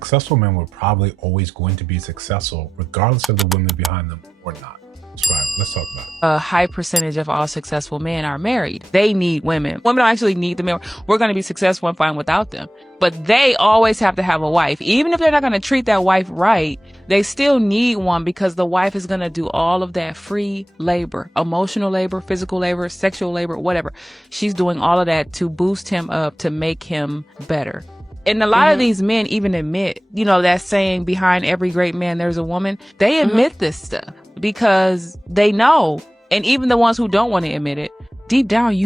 Successful men were probably always going to be successful regardless of the women behind them or not. Subscribe. Let's talk about it. A high percentage of all successful men are married. They need women. Women don't actually need the men. We're going to be successful and fine without them. But they always have to have a wife. Even if they're not going to treat that wife right, they still need one because the wife is going to do all of that free labor, emotional labor, physical labor, sexual labor, whatever. She's doing all of that to boost him up, to make him better. And a lot of these men even admit, that saying, behind every great man, there's a woman. They admit this stuff because they know. And even the ones who don't want to admit it, deep down,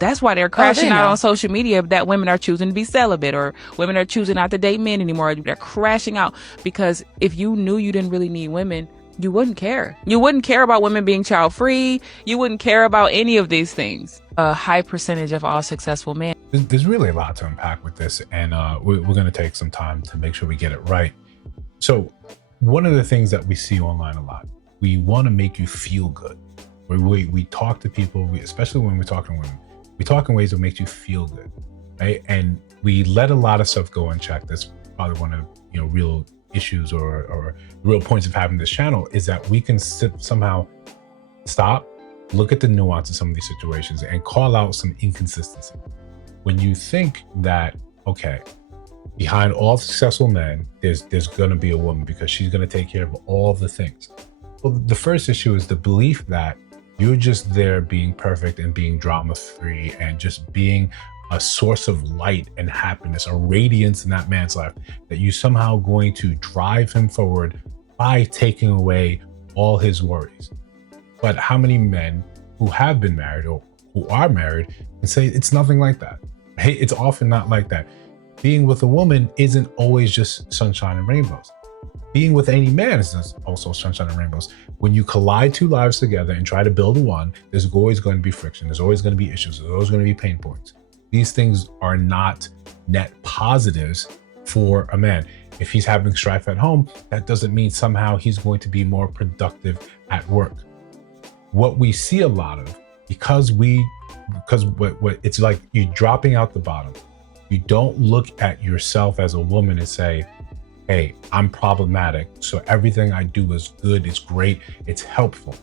that's why they're crashing out on social media that women are choosing to be celibate or women are choosing not to date men anymore. They're crashing out because if you knew you didn't really need women, you wouldn't care. You wouldn't care about women being child free. You wouldn't care about any of these things. A high percentage of all successful men. There's really a lot to unpack with this, and we're going to take some time to make sure we get it right. So one of the things that we see online a lot, we want to make you feel good. We talk to people, especially when we're talking to women, we talk in ways that make you feel good, right? And we let a lot of stuff go unchecked. That's probably one of real issues or real points of having this channel, is that we can somehow stop, look at the nuance of some of these situations and call out some inconsistency. When you think that, okay, behind all successful men, there's going to be a woman because she's going to take care of all the things. Well, the first issue is the belief that you're just there being perfect and being drama-free and just being a source of light and happiness, a radiance in that man's life, that you somehow going to drive him forward by taking away all his worries. But how many men who have been married or who are married and say it's nothing like that? Hey, it's often not like that. Being with a woman isn't always just sunshine and rainbows. Being with any man is also sunshine and rainbows. When you collide two lives together and try to build one, there's always going to be friction. There's always going to be issues. There's always going to be pain points. These things are not net positives for a man. If he's having strife at home, that doesn't mean somehow he's going to be more productive at work. What we see a lot of, because what it's like you're dropping out the bottom. You don't look at yourself as a woman and say, hey, I'm problematic, so everything I do is good, it's great, it's helpful.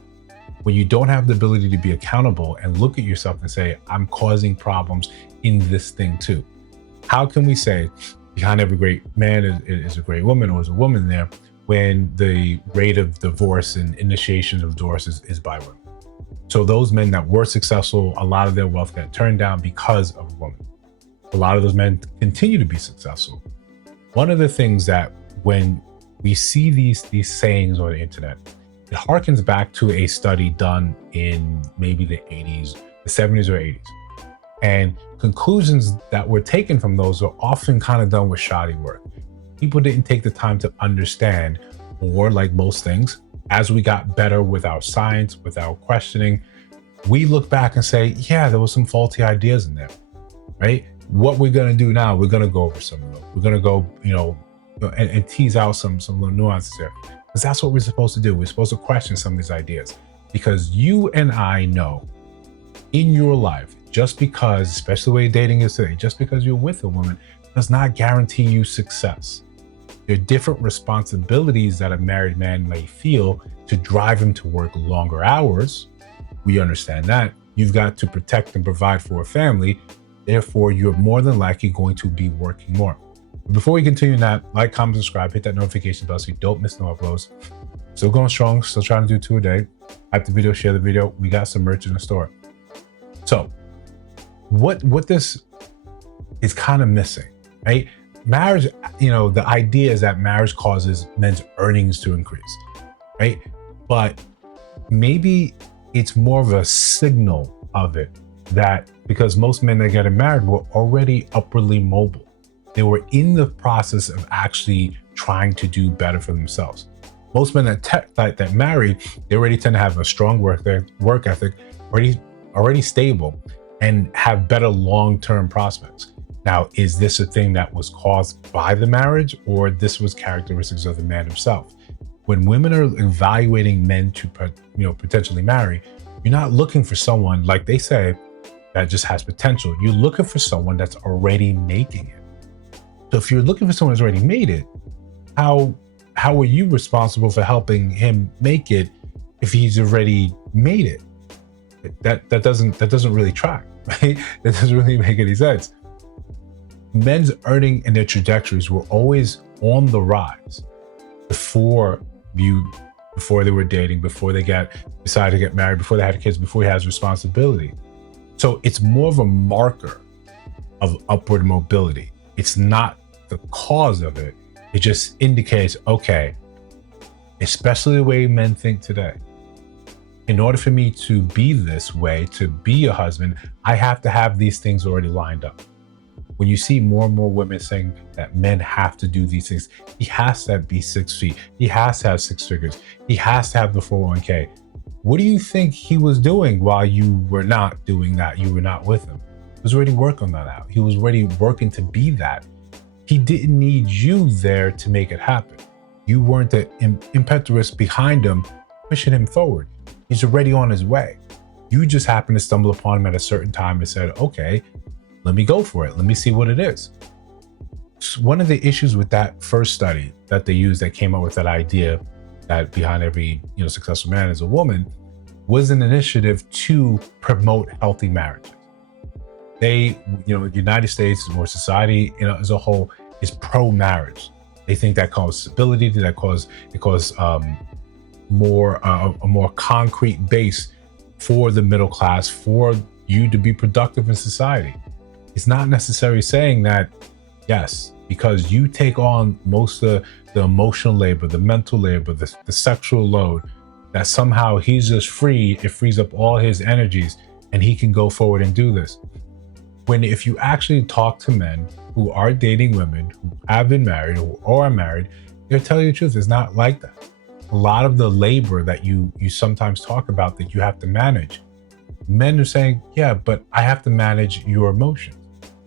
When you don't have the ability to be accountable and look at yourself and say, I'm causing problems in this thing too. How can we say behind every great man is a great woman, or is a woman there, when the rate of divorce and initiation of divorce is by women? So those men that were successful, a lot of their wealth got turned down because of a woman. A lot of those men continue to be successful. One of the things that when we see these sayings on the internet, it harkens back to a study done in maybe the 80s, the 70s or 80s. And conclusions that were taken from those are often kind of done with shoddy work. People didn't take the time to understand, or like most things, as we got better with our science, with our questioning, we look back and say, yeah, there was some faulty ideas in there, right? What we're going to do now, we're going to go over some of those. We're going to go, and tease out some little nuances there. Because that's what we're supposed to do. We're supposed to question some of these ideas. Because you and I know in your life, just because, especially the way dating is today, just because you're with a woman does not guarantee you success. There are different responsibilities that a married man may feel to drive him to work longer hours. We understand that. You've got to protect and provide for a family. Therefore, you're more than likely going to be working more. Before we continue that, like, comment, subscribe, hit that notification bell so you don't miss no uploads. Still going strong, still trying to do 2 a day. Like the video, share the video. We got some merch in the store. So what this is kind of missing, right? Marriage, the idea is that marriage causes men's earnings to increase, right? But maybe it's more of a signal of it, that because most men that get married were already upwardly mobile. They were in the process of actually trying to do better for themselves. Most men that marry, they already tend to have a strong work ethic, already stable, and have better long-term prospects. Now, is this a thing that was caused by the marriage, or this was characteristics of the man himself? When women are evaluating men to potentially marry, you're not looking for someone, like they say, that just has potential. You're looking for someone that's already making it. So if you're looking for someone who's already made it, how are you responsible for helping him make it if he's already made it? That doesn't really track, right? That doesn't really make any sense. Men's earning and their trajectories were always on the rise before they were dating, before they decided to get married, before they had kids, before he has responsibility. So it's more of a marker of upward mobility. It's not the cause of it. It just indicates, okay, especially the way men think today. In order for me to be this way, to be a husband, I have to have these things already lined up. When you see more and more women saying that men have to do these things, he has to be 6 feet, he has to have 6 figures, he has to have the 401k. What do you think he was doing while you were not doing that? You were not with him. He was already working that out. He was already working to be that. He didn't need you there to make it happen. You weren't the impetus behind him, pushing him forward. He's already on his way. You just happened to stumble upon him at a certain time and said, okay, let me go for it. Let me see what it is. So one of the issues with that first study that they used that came up with that idea that behind every successful man is a woman was an initiative to promote healthy marriages. They, the United States or society as a whole is pro-marriage. They think that causes stability, that causes a more concrete base for the middle class, for you to be productive in society. It's not necessarily saying that, yes, because you take on most of the emotional labor, the mental labor, the sexual load, that somehow he's just free, it frees up all his energies and he can go forward and do this. When if you actually talk to men who are dating women, who have been married or are married, they'll tell you the truth. It's not like that. A lot of the labor that you sometimes talk about that you have to manage, men are saying, yeah, but I have to manage your emotions.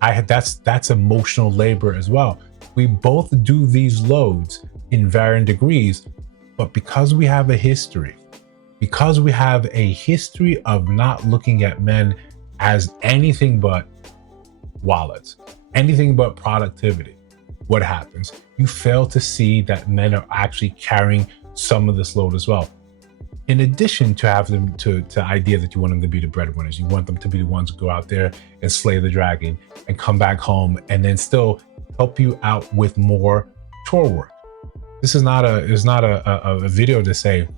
That's emotional labor as well. We both do these loads in varying degrees, but because we have a history of not looking at men as anything but wallets, anything but productivity, what happens? You fail to see that men are actually carrying some of this load as well. In addition to have them to idea that you want them to be the breadwinners, you want them to be the ones who go out there and slay the dragon and come back home and then still help you out with more chore work. This is not a video to say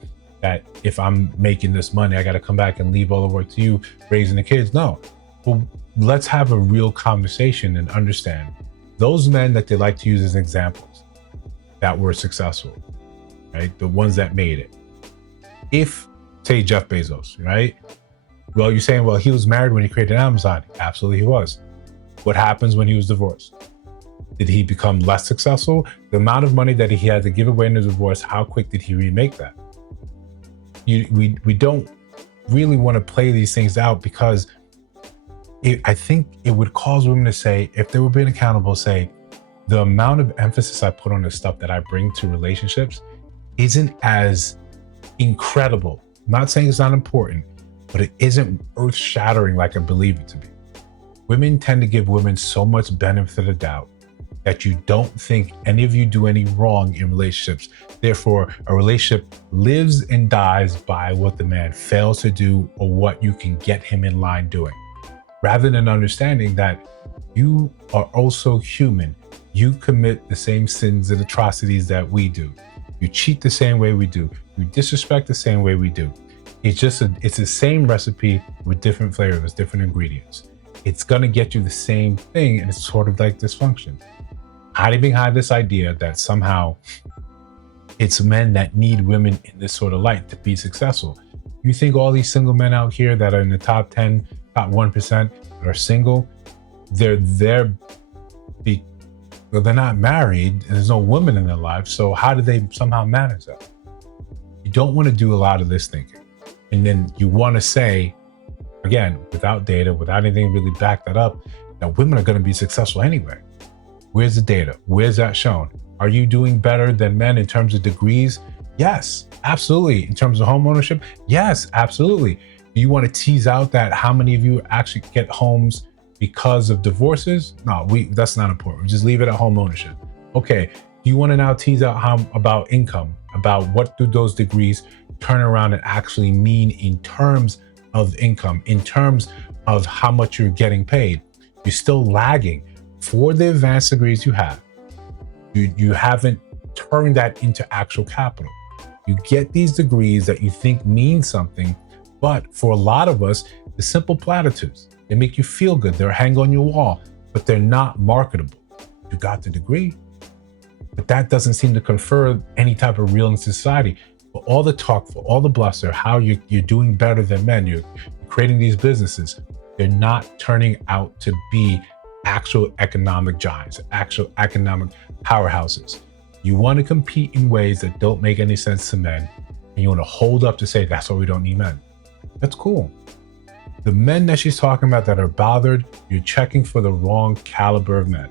that if I'm making this money, I got to come back and leave all the work to you raising the kids. No, well, let's have a real conversation and understand those men that they like to use as examples that were successful, right? The ones that made it. If, say, Jeff Bezos, right? Well, you're saying, well, he was married when he created Amazon. Absolutely, he was. What happens when he was divorced? Did he become less successful? The amount of money that he had to give away in the divorce, how quick did he remake that? We don't really want to play these things out because I think it would cause women to say, if they were being accountable, say, the amount of emphasis I put on the stuff that I bring to relationships isn't as incredible. I'm not saying it's not important, but it isn't earth-shattering like I believe it to be. Women tend to give women so much benefit of the doubt that you don't think any of you do any wrong in relationships. Therefore, a relationship lives and dies by what the man fails to do or what you can get him in line doing. Rather than understanding that you are also human. You commit the same sins and atrocities that we do. You cheat the same way we do. You disrespect the same way we do. It's the same recipe with different flavors, different ingredients. It's gonna get you the same thing, and it's sort of like dysfunction. Hiding behind this idea that somehow it's men that need women in this sort of light to be successful. You think all these single men out here that are in the top 10, top 1% that are single, they're not married and there's no women in their lives, so how do they somehow manage that? You don't want to do a lot of this thinking. And then you want to say, again, without data, without anything really back that up, that women are going to be successful anyway. Where's the data? Where's that shown? Are you doing better than men in terms of degrees? Yes, absolutely. In terms of home ownership? Yes, absolutely. Do you want to tease out that how many of you actually get homes because of divorces? No, that's not important. Just leave it at home ownership. Okay, Do you want to now tease out about income, about what do those degrees turn around and actually mean in terms of income, in terms of how much you're getting paid? You're still lagging. For the advanced degrees you have, you haven't turned that into actual capital. You get these degrees that you think mean something, but for a lot of us, the simple platitudes. They make you feel good. They're hang on your wall, but they're not marketable. You got the degree, but that doesn't seem to confer any type of real in society. For all the talk, for all the bluster, how you're doing better than men, you're creating these businesses, they're not turning out to be actual economic giants, actual economic powerhouses. You want to compete in ways that don't make any sense to men, and you want to hold up to say, that's why we don't need men. That's cool. The men that she's talking about that are bothered, you're checking for the wrong caliber of men.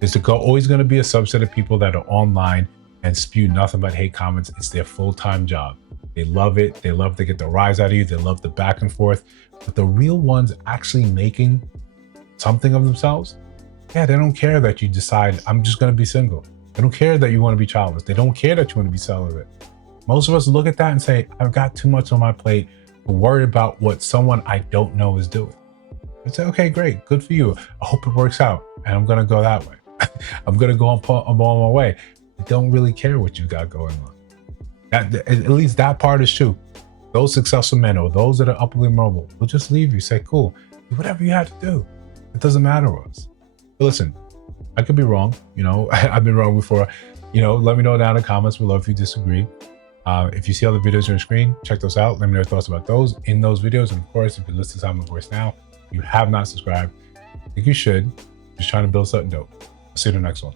There's always going to be a subset of people that are online and spew nothing but hate comments. It's their full-time job. They love it. They love to get the rise out of you. They love the back and forth. But the real ones actually making something of themselves, yeah, they don't care that you decide, I'm just going to be single. They don't care that you want to be childless. They don't care that you want to be celibate. Most of us look at that and say, I've got too much on my plate to worry about what someone I don't know is doing. I say, okay, great. Good for you. I hope it works out. And I'm going to go that way. I'm going to go on my way. I don't really care what you got going on. At least that part is true. Those successful men or those that are upwardly mobile will just leave you. Say, cool, do whatever you had to do. It doesn't matter to us. But listen, I could be wrong. I've been wrong before. Let me know down in the comments below if you disagree. If you see other videos on your screen, check those out. Let me know your thoughts about those in those videos. And of course, if you listen to my voice now, you have not subscribed, I think you should. Just trying to build something dope. I'll see you in the next one.